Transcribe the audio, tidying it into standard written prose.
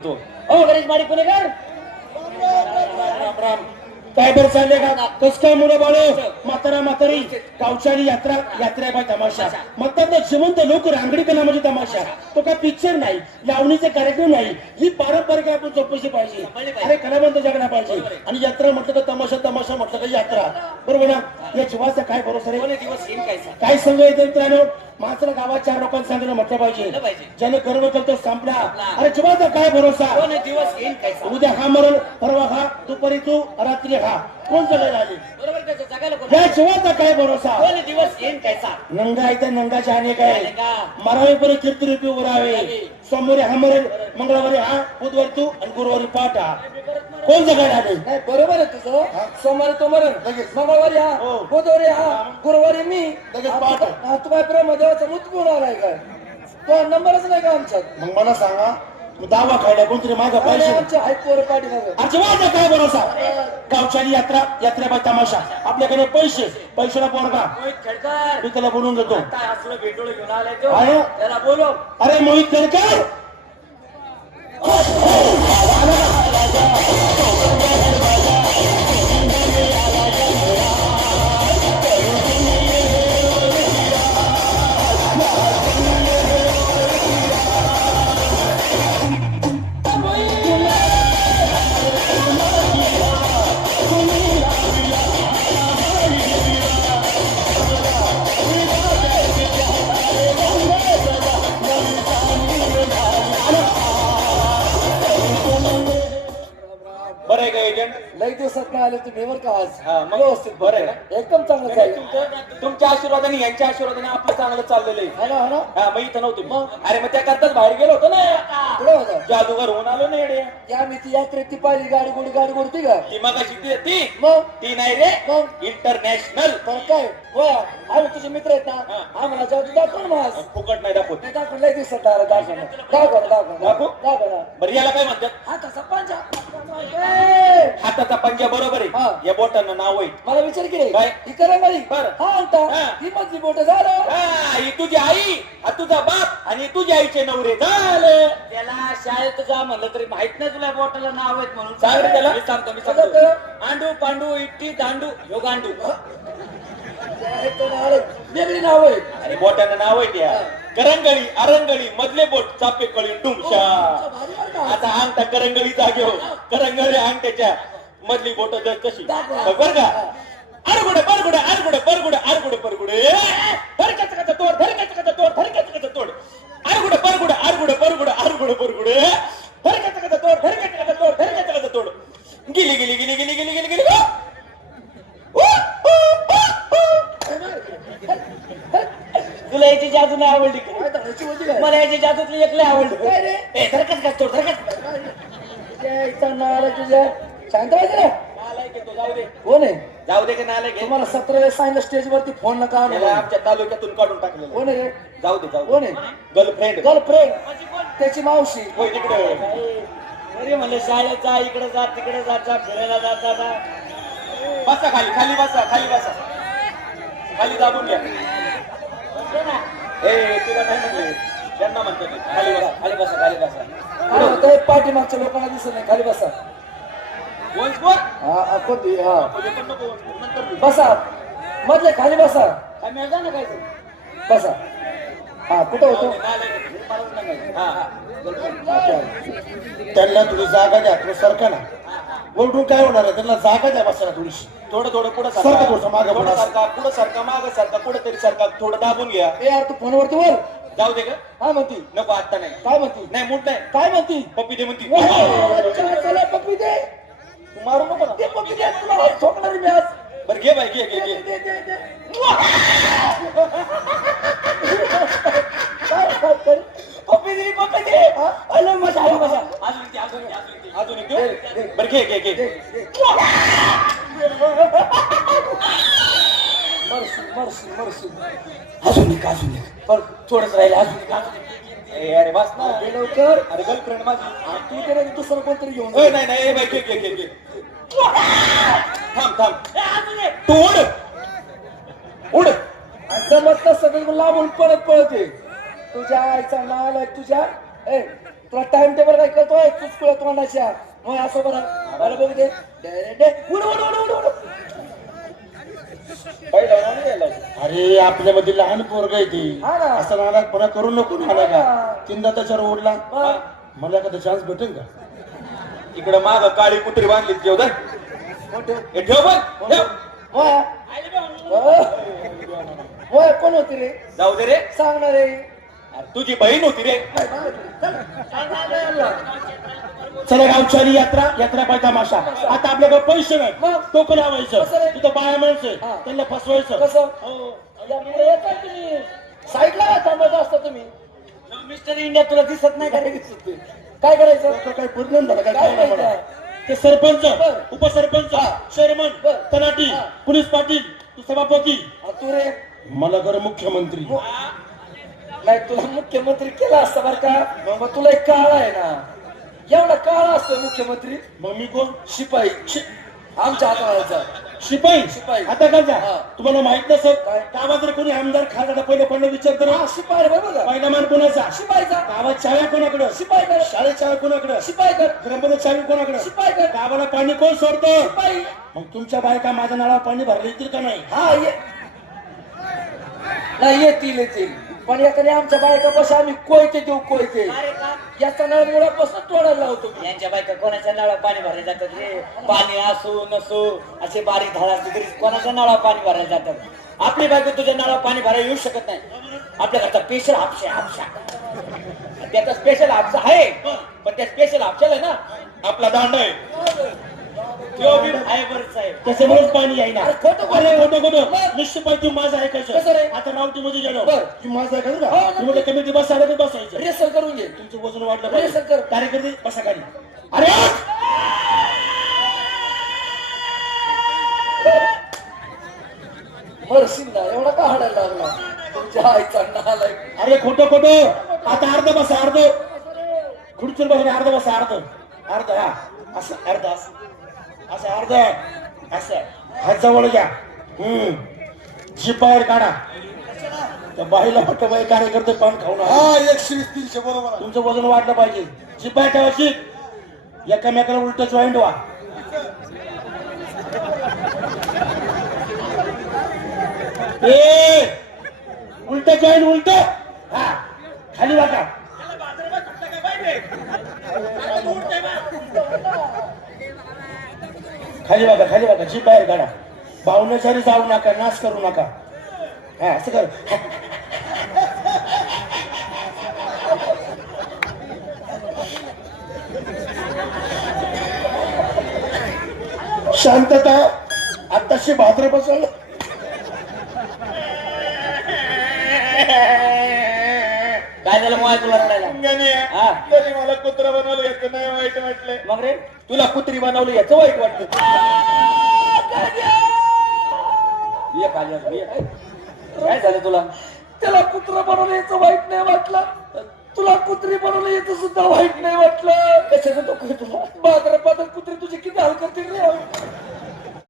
हो गणेश माडी पुणेकर काय बरं चालले का कस काय मुलं बाळ म्हातारा म्हातारी गावच्यानी यात्रा यात्रा बाय तमाशा म्हणतात ना जिवंत लोक रांगडी कला म्हणजे तमाशा तो काय पिक्चर नाही लावणीचे कार्यक्रम नाही ही पारंपरिक आपण चौकशी पाहिजे अरे कलावंत जगणं पाहिजे आणि यात्रा म्हटलं तर तमाशा तमाशा म्हटलं तर यात्रा बरोबर ना या जीवाचा काय भरोसा रे दिवस येईन काय संघ येते मित्रांनो माणसाला गावात चार लोकांना सांगणं म्हटलं पाहिजे ज्याने गर्व करतो संपला अरे जीवाचा काय भरोसा दिवस येईन उद्या हा मरण परवा हा दुपारी तू रात्री हा कोण जगायला आले बरोबर त्याचं जगायला या जीवाचा काय भरोसा दिवस येईन नंगा आहे तर नंगाच्या अनेक आहे मरावे परी कीर्तिरूपी उरावे सोमवारी हा मरण मंगळवारी हा बुधवारी तू आणि गुरुवारी पाठ हा कोण जगायला आले नाही बरोबर आहे तुझं सोमवारी तो मरण मंगळवारी हा बुधवारी हा गुरुवारी मी लगेच पाठ तू काय ब्रह्मदेवाचा मुतपूर आलाय काय तो नंबरच नाही का आमच्यात मग मला सांगा दावा खायला कोणतरी माझा पाहिजे आमच्या हाय पोरं पाठी अजिबात काय भरोसा गावच्यानी यात्रा यात्रेबाई तमाशा आपल्याकडे पैशाला पोरगा मी त्याला बोलून घेतो भेटोळ घेऊन आलाय आहे? त्याला बोलो अरे मोहित केळकर बरं आहे का एजंट लई दिवसात नाही आले तुम्ही वर का आज मग व्यवस्थित बरं आहे ना एकदम चांगलं चालेल तुमच्या आशीर्वादाने यांच्या आशीर्वादाने आपलं चांगलं चाललेलं आहे हा ना हा मग इथं नव्हतं मग अरे मग त्या करताच बाहेर गेलो होतो ना कुठं होता जादूगर होऊन आलो ना येडे या मी ती यात्रेत ती पाहिली गाडी गोडी का ती मग ती मग ती नाही रे मग इंटरनॅशनल तर काय होय आम्ही तुझे मित्र आहेत ना आम्हाला जाऊ दाखव ना आज फुकट नाही दाखवत नाही दाखव लई दिवसात आला दाखव बरं याला काय म्हणतात हा कसा पंजा हाताचा पंजा बरोबर हा. आहे या बोटांना नाव आहे मला विचार केले काय? ही करंगाळी बरं. हा आणता हा. ही मधली बोट झालं हा, ही तुझी आई हा तुझा बाप आणि तुझ्या आईचे नवरे झाले त्याला शाळेत जा म्हणलं तरी माहित नाही तुला बोटाला नाव आहेत म्हणून सांग रे त्याला. मी सांगतो कसं आंडू पांडू इट्टी दांडू ह्यो गांडू वेगळी नाव आहे आणि बोटांना नाव आहे त्या करंगळी अरंगळी मधले बोट चापे कळी टुमशा आता अंगठा करंगळी जागे हो करंगळी अंगठ्याच्या मधली बोट जर कशी बर का अरगुडे परगुडे अरगुडे परगुडे अरगुडे परगुडे धरकाचा तोड धरकाचा तोड धरकाचा तोड अरगुडे परगुडे अरगुडे परगुडे अरगुडे परगुडे धरकाचा तोड धरकाचा तोड धरकाचा तोड गिली गिली गिली गिली गिली गिली गिली तुला याची जादू नाही आवडली का? काय धाडायची होती काय? मला याची जादूतली एकले आवडली काय रे? ए धरकत का तोड धरकत तुझ्या इथं नाला तुझ्या शांत व्हायचं ना नालायक आहे तो, जाऊ दे कोण आहे जाऊ दे का नालायक आहे? तुम्हाला 17 वेळेस सांगितलं स्टेज वरती फोन नका आणू. त्याला आमच्या तालुक्यातून काढून टाकलेलं कोण आहे रे? जाऊ दे जाऊ कोण आहे गर्लफ्रेंड गर्लफ्रेंड त्याची मावशी होय तिकडे अरे म्हणलं शाळेत जा इकडे जा तिकडे जा फिरायला जाता जा बसा खाली खाली बसा खाली बसा खाली दाबून घ्या ए तुला नाही म्हणले त्यांना म्हणतो ते. खाली बसा खाली बसा खाली बसा ते पाठीमागच्या लोकांना दिसत नाही खाली बसा वन्स मोर हा कोणती हा म्हणजे पण नको नंतर बोलू. बसा मधले खाली बसा काय मिळता ना काय ते? बसा हा कुठं जाऊ होतो दे, नालायक आहे. हे मला सांगायचं. हा, हा. त्यांना थोडी जागा द्या थोडं सरका ना वरडून काय होणार आहे त्यांना जागा द्या बसायला थोडीशी थोडं थोडं पुढं सरका थोडंसं मागं पुढं. पुढं सारखा मागं सारखा पुढं तरी सारखा थोडं दाबून घ्या ए यार तू फोनवरती वर जाऊ दे का काय म्हणती नको आता नाही काय म्हणती नाही मूड नाही काय म्हणती पप्पी दे म्हणती चला पप्पी दे तू मारू नको ना ते पप्पी दे तुला हात ठोकणार मी आज बरं घे बाई घे घे घे दे, दे, दे. काय? पप्पी दिली पप्पी दिली अरे मजा आली मजा अजून ती अजून ती, अजून ती. अजून एक देऊ? बरं घे घे घे मरशी अजून एक अजून एक पण थोडंच राहिलं अजून एक अजून एक. ए अरे बस ना दे लवकर अरे गर्लफ्रेंड माझी तू तर दुसरं कोणतरी घेऊन ए, नाही नाही ए, बाई घे घे घे घे थांब थांब ए, अजून एक. तू उड जमत सगळं लांबून पळत पळते तुझ्या आईचा नाल आहे तुझ्या ए तुला टाइम टेबल काय करतोय तुझ तोंडाच्या मग असं बरं मला बघू दे उड उड उड उड उड पहिला नाही गेला. अरे आपल्यामध्ये लहान पोरग आहे ती हा ना. असं नादातपणा करू नको मला का तीनदा त्याच्यावर ओढला हा. मला एखादा चान्स भेटेल का इकडं माग काळी कुत्री बांधली ठेव दर मोठे हे ठेव बघ ठेव. मोया मोया कोण होती रे जाऊ दे रे सांगणार रे अरे तुझी बहीण होती रे. चला गावच्यानी यात्रा पाय तमाशा आता आपल्याकडे पैसे नाही मग? टोकं लावायचं कसं रे? तिथं बाया माणसं हा. त्यांना फसवायचं कसं हो. यामुळे येताय तुम्ही साईडला थांबत असता तुम्ही मिस्टर इंडिया तुला दिसत नाही का रे? काय करायचं डॉक्टर काही परिणाम झाला काय काय कळलं मला. करायचं ते सरपंच बरं. उपसरपंच हा. चेअरमन बरं. तलाठी हा. पोलीस पाटील तू सभापती तू रे मला कर मुख्यमंत्री नाही तुला मुख्यमंत्री केला असता बरं का मग तुला एक काळ आहे ना एवढा काळ असतो मुख्यमंत्री मग मी कोण शिपाई आमच्या हाताळायचा शिपाई शिपाई. आता का जा हा. तुम्हाला माहित नसत काय? गावात जर कोणी आमदार खासदार पहिलं विचारतो ना शिपाई रे बघा पहिला मान कोणाचा शिपाईचा गावात चाव्या कोणाकडं शिपाई कर शाळेत चाव्या कोणाकडं शिपाई कर ग्रामपंचायत चावी कोणाकडं शिपाई कर गावाला पाणी कोण सोडतं शिपाई मग तुमच्या बायका माझ्या नळावर पाणी भरले येतील का नाही हा ये नाही येतील पण एखाद्या आमच्या बायका बस आम्ही कोयते देऊ कोयते अरे का? याचा नळ मुळापासून तोडायला लावतो मी. यांच्या बायका कोणाच्या नळावर पाणी भरायला जातात रे पाणी असो नसो असे बारीक धाड असते तरी कोणाच्या नळावर पाणी भरायला जातात आपली बायको तुझ्या नळावर पाणी भरायला येऊ शकत नाही आपल्याकडचा स्पेशल हापशा त्याचा स्पेशल हापसा आहे पण त्या स्पेशल हापशाला आहे ना आपला दांड आहे तो बी फायबरचा आहे त्याच्यामुळेच पाणी येईना अरे खोटं बोल. अरे खोटं निश्चित पाहिजे तू माझं ऐकायचं कसं रे? आता रावटीमध्ये गेलो बरं. तू माझं ऐकायचं हो, का नक्की. तुम्ही कमिटी बस आलं तर बसायचं रेसल करून घे तुमचं वजन वाढलं अरे पाहिजे शंकर. कार्यकर्ते बसा खाली अरे मरशील ना एवढा का हाडायला लागला तुमच्या आईचा नालाय अरे खोटं आता अर्ध बसा अर्ध खुर्चीवर बसा अर्ध बसा अर्ध हा असं अर्ध असं अर्ध असं हात जवळ घ्या जिपायर काढा त्या बाईला फक्त बाई कार्यकर्ते पान खाऊन आले. हा 120-300 बरोबर आहे. तुमचं वजन वाढलं पाहिजे जिपाय ठेवायची एकामेकाला उलट जॉईंट व्हा उलट जॉईंट उलट हा खाली वाटा खाली वागा जी बाहेर काढा बावण्याचारी जाऊ नका नाश करू नका हा असं कर शांतता आताशी भाद्रपद काय झालं मोया तुला रडायला हा. तरी मला कुत्रा बनवलं याचं नाही वाईट वाटलंय. मग रे तुला कुत्री बनवलं याचं वाईट वाटलं. ये खाली आज, ये. काय झालं तुला त्याला कुत्रा बनवलं याचं वाईट नाही वाटलं तुला कुत्री बनवलं याचं सुद्धा वाईट नाही वाटलं कशाचं दुःख आहे तुला भाद्रपदात कुत्री तुझी किती हाल करतील रे